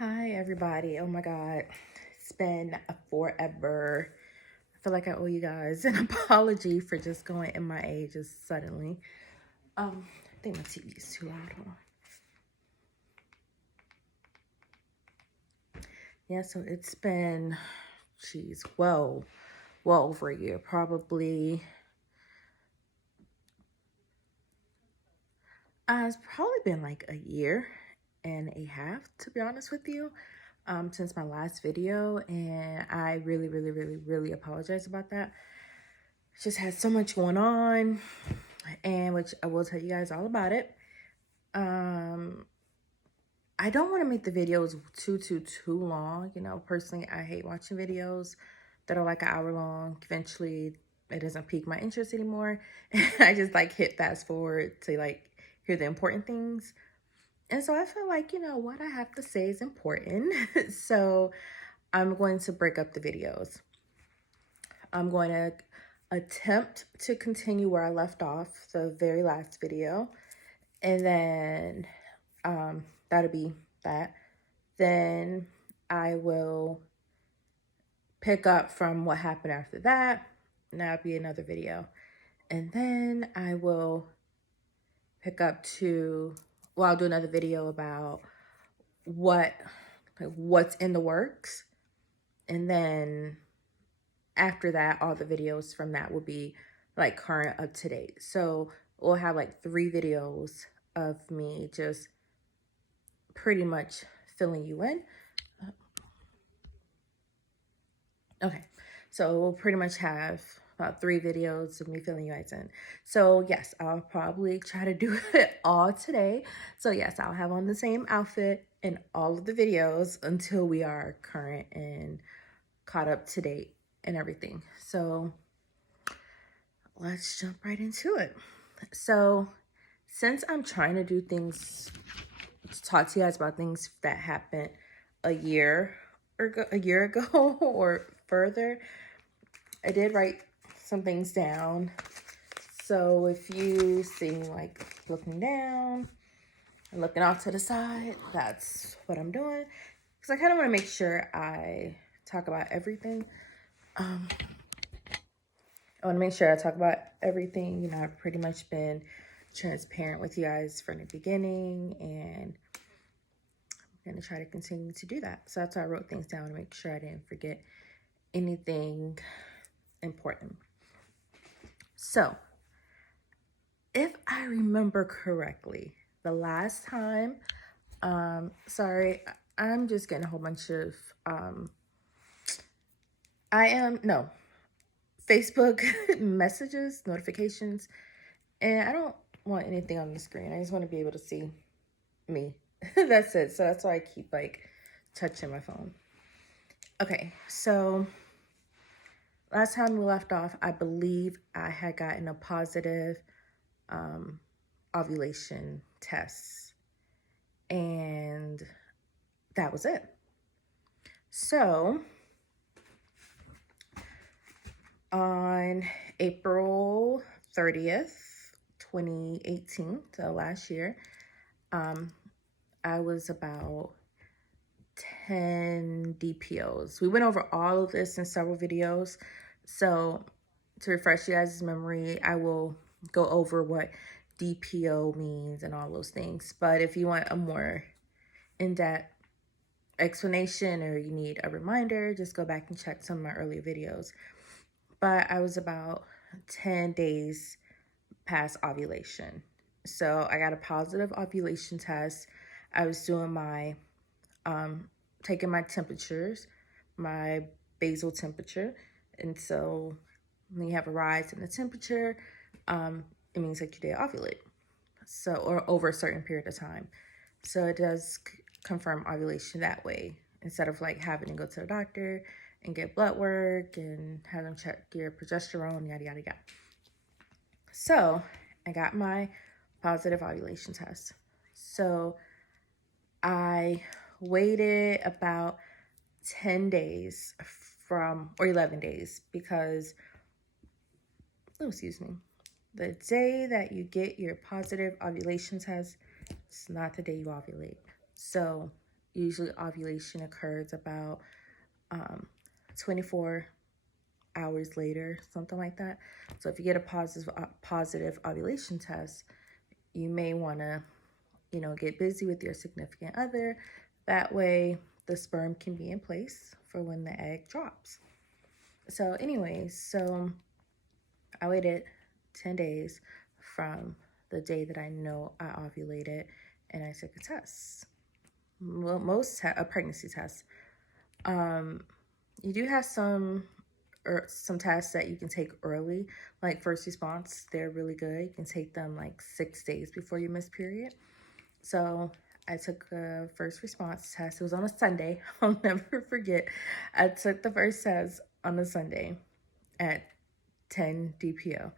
Hi, everybody. Oh my God. It's been a forever. I feel like I owe you guys an apology for just going MIA just suddenly. I think my TV is too loud. Hold on. Yeah, so it's been, geez, well over a year. Probably, it's probably been like a year and a half, to be honest with you, since my last video. And I really apologize about that. Just had so much going on, and which I will tell you guys all about it. I don't want to make the videos too long. You know, personally, I hate watching videos that are like an hour long. Eventually, it doesn't pique my interest anymore. I just like hit fast forward to like hear the important things. And so I feel like, you know, what I have to say is important. So I'm going to break up the videos. I'm going to attempt to continue where I left off, the very last video. And then that'll be that. Then I will pick up from what happened after that. And that'll be another video. And then I will pick up to, well, I'll do another video about what's in the works. And then after that, all the videos from that will be like current, up to date. So we'll have like 3 videos of me just pretty much filling you in. Okay, so we'll pretty much have about 3 videos of me filling you guys in. So yes, I'll probably try to do it all today. So yes, I'll have on the same outfit in all of the videos until we are current and caught up to date and everything. So let's jump right into it. So since I'm trying to do things, to talk to you guys about things that happened a year ago or further, I did write some things down. So if you see me like looking down and looking off to the side, that's what I'm doing. Because I kind of want to make sure I talk about everything. I want to make sure I talk about everything. You know, I've pretty much been transparent with you guys from the beginning, and I'm going to try to continue to do that. So that's why I wrote things down to make sure I didn't forget anything important. So if I remember correctly, the last time, sorry, I'm just getting a whole bunch of, Facebook messages, notifications, and I don't want anything on the screen. I just want to be able to see me. That's it. So that's why I keep like touching my phone. Okay, so last time we left off, I believe I had gotten a positive ovulation test, and that was it. So on April 30th, 2018, so last year, I was about 10 DPOs. We went over all of this in several videos. So to refresh you guys' memory, I will go over what DPO means and all those things. But if you want a more in-depth explanation or you need a reminder, just go back and check some of my earlier videos. But I was about 10 days past ovulation. So I got a positive ovulation test. I was doing my, taking my temperatures, my basal temperature. And so when you have a rise in the temperature, it means that you did ovulate. So, or over a certain period of time. So it does confirm ovulation that way, instead of like having to go to the doctor and get blood work and have them check your progesterone, yada, yada, yada. So I got my positive ovulation test. So I waited about 10 days or 11 days because, the day that you get your positive ovulation test, it's not the day you ovulate. So Usually ovulation occurs about 24 hours later, something like that. So if you get a positive ovulation test, you may want to, get busy with your significant other. That way the sperm can be in place for when the egg drops. So anyways, so I waited 10 days from the day that I know I ovulated, and I took a test. Well, a pregnancy test. You do have some tests that you can take early, like first response. They're really good. You can take them like 6 days before you miss period. So I took a first response test. It was on a Sunday. I'll never forget. I took the first test on a Sunday at 10 DPO.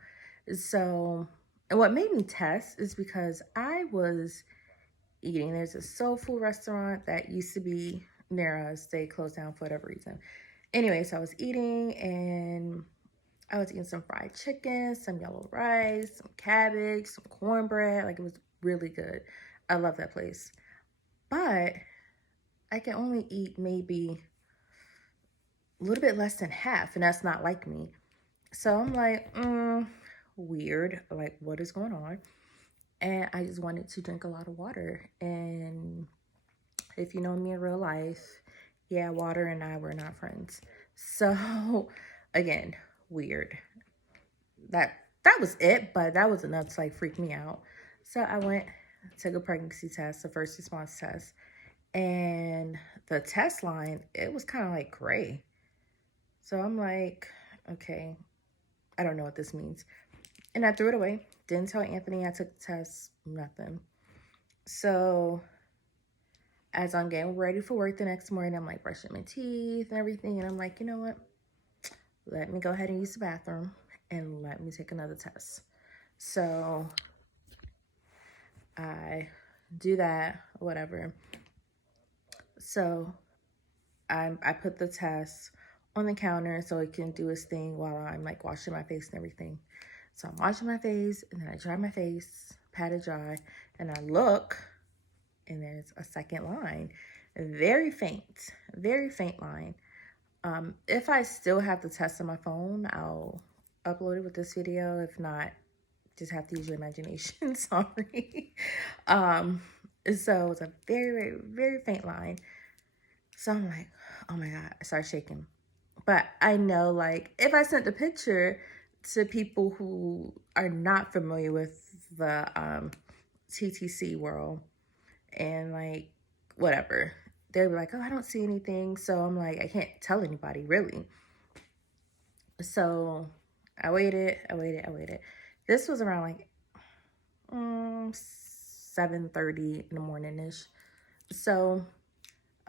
So, and what made me test is because I was eating. There's a soul food restaurant that used to be near us. They closed down for whatever reason. Anyway, so I was eating, and I was eating some fried chicken, some yellow rice, some cabbage, some cornbread. Like, it was really good. I love that place. But I can only eat maybe a little bit less than half, and that's not like me. So I'm like, weird. Like, what is going on? And I just wanted to drink a lot of water. And if you know me in real life, yeah, water and I were not friends. So again, weird. That was it, but that was enough to like freak me out. So I went, took a pregnancy test, a first response test, and the test line, it was kind of like gray. So I'm like, okay, I don't know what this means. And I threw it away. Didn't tell Anthony I took the test, nothing. So as I'm getting ready for work the next morning, I'm like brushing my teeth and everything. And I'm like, you know what? Let me go ahead and use the bathroom and let me take another test. So I do that, whatever. So I put the test on the counter so it can do its thing while I'm like washing my face and everything. So I'm washing my face, and then I dry my face, pat it dry, and I look, and there's a second line. Very faint line. If I still have the test on my phone, I'll upload it with this video. If not, just have to use your imagination. Sorry. So it's a very, very faint line. So I'm like, oh my God, I start shaking. But I know, like, if I sent the picture to people who are not familiar with the TTC world and like whatever, they'll be like, oh, I don't see anything. So I'm like, I can't tell anybody really. So I waited. This was around like 7:30 in the morning ish. So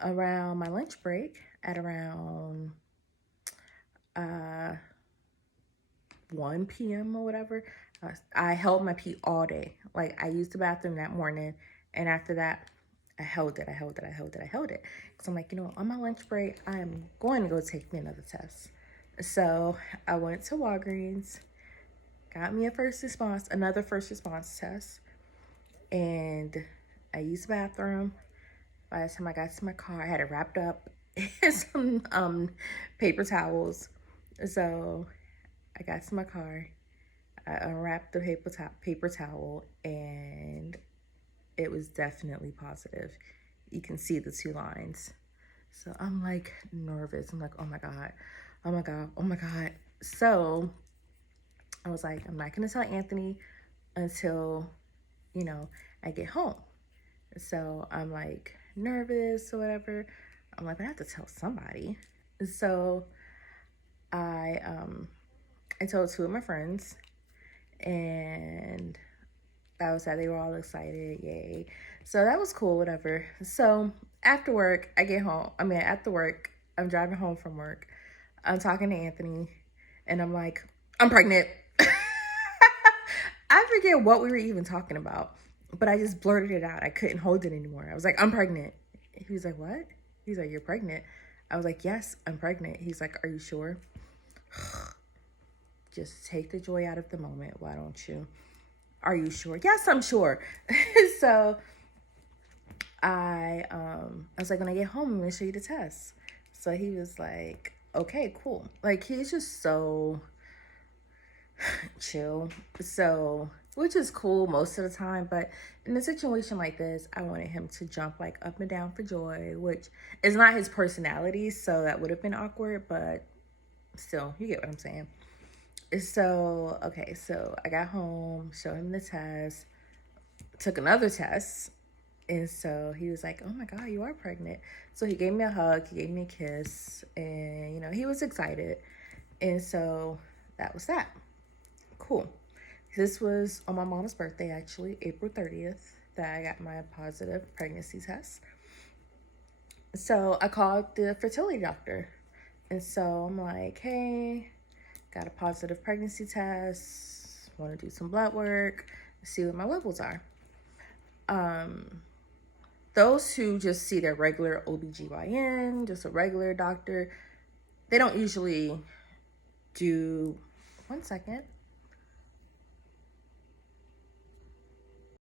around my lunch break at around 1 p.m. or whatever, I held my pee all day. Like, I used the bathroom that morning, and after that, I held it. Because I'm like, on my lunch break, I'm going to go take me another test. So I went to Walgreens, got me another first response test, and I used the bathroom. By the time I got to my car, I had it wrapped up in some paper towels. So I got to my car, I unwrapped the paper towel, and it was definitely positive. You can see the 2 lines. So I'm like nervous. I'm like, oh my God. So I was like, I'm not going to tell Anthony until, I get home. So I'm like nervous or whatever. I'm like, I have to tell somebody. So I told 2 of my friends, and that was that. They were all excited, yay. So that was cool, whatever. So after work, after work, I'm driving home from work. I'm talking to Anthony, and I'm like, I'm pregnant. I forget what we were even talking about, but I just blurted it out. I couldn't hold it anymore. I was like, I'm pregnant. He was like, what? He's like, you're pregnant. I was like, yes, I'm pregnant. He's like, are you sure? Just take the joy out of the moment. Why don't you? Are you sure? Yes, I'm sure. So I was like, when I get home, I'm gonna show you the test. So he was like, okay, cool. Like, he's just so chill. So, which is cool most of the time, but in a situation like this, I wanted him to jump like up and down for joy, which is not his personality, so that would have been awkward, but still, you get what I'm saying. So, okay, so I got home, showed him the test, took another test, and so he was like, "Oh my God, you are pregnant." So he gave me a hug, he gave me a kiss, and he was excited. And so that was that. Cool. This was on my mom's birthday, actually, April 30th, that I got my positive pregnancy test. So I called the fertility doctor. And so I'm like, hey, got a positive pregnancy test, want to do some blood work, see what my levels are. Those who just see their regular OBGYN, just a regular doctor, they don't usually do, one second.